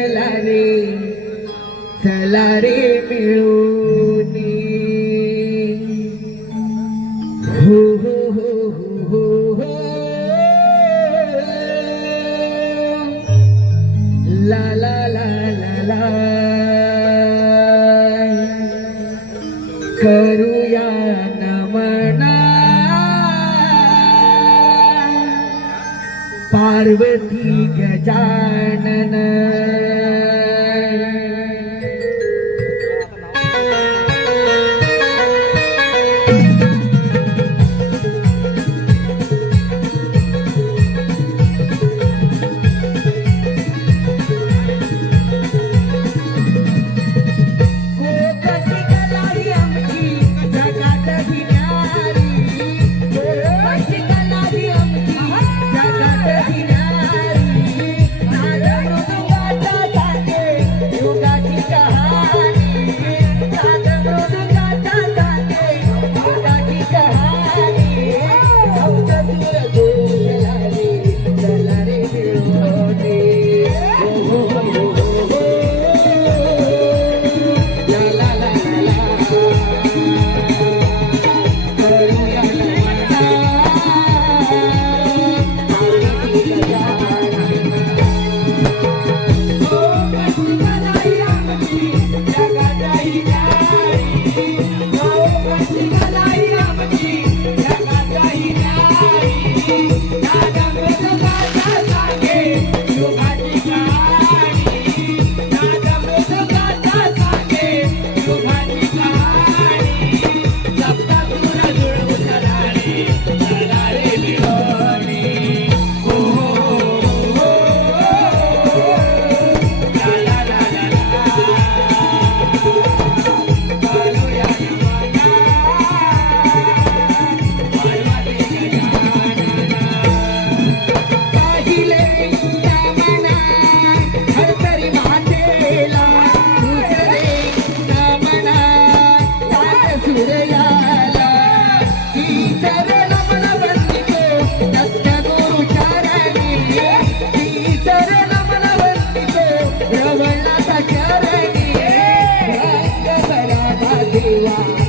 चला रे चला रे मिळून. हो, हो हो हो हो हो ला ला ला ला ला. करूया नमना. पार्वती गजानन. Música you.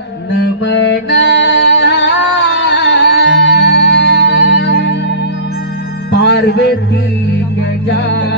करिया पार्वती गजानन